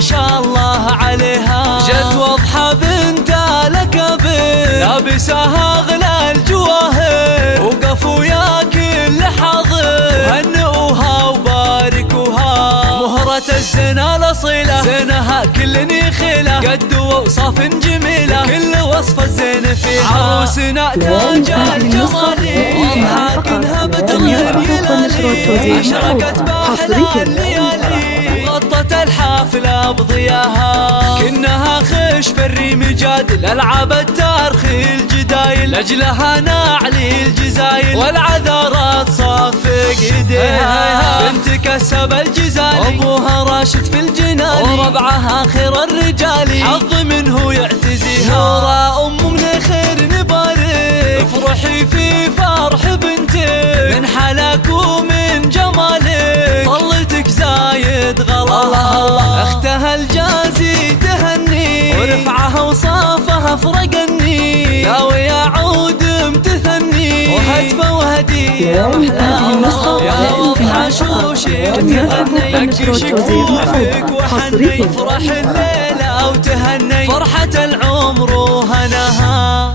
ما شاء الله عليها، جت واضحة بنت الأكابر لابساها أغلى الجواهر، وقف ويا كل حاضر هنئوها وباركوها. مهرة الزنا الأصيلة زينها كل يخيله، قد وأوصاف جميلة كل وصف الزين فيها. عروسنا تاج الجمال واضحة كأنها بدر الهلالي، أشرقت باحلى الليالي غطت الحافلة بضياها. كأنها خش في الريم جادل ألعاب التارخ الجدايل، لأجلها نعلي الجزايل والعذارات صافق ايديها. بنت كسب الجزالي ابوها راشد في الجنان، وربعها خير الرجال حظ منه يعتزيها. نورا ام من خير نبارك، افرحي في فرح بنتك من حلاك ومن جمالك، طلتك زايد غلاها. اختها الجازي تهني ورفعها وصافها فرقني، ناوي يعود امتثني وهتفه وهديه محلاها. يا واضحة شوشك تهني دق شكوفك وحني، فرح الليلة وتهني فرحة العمر وهناها.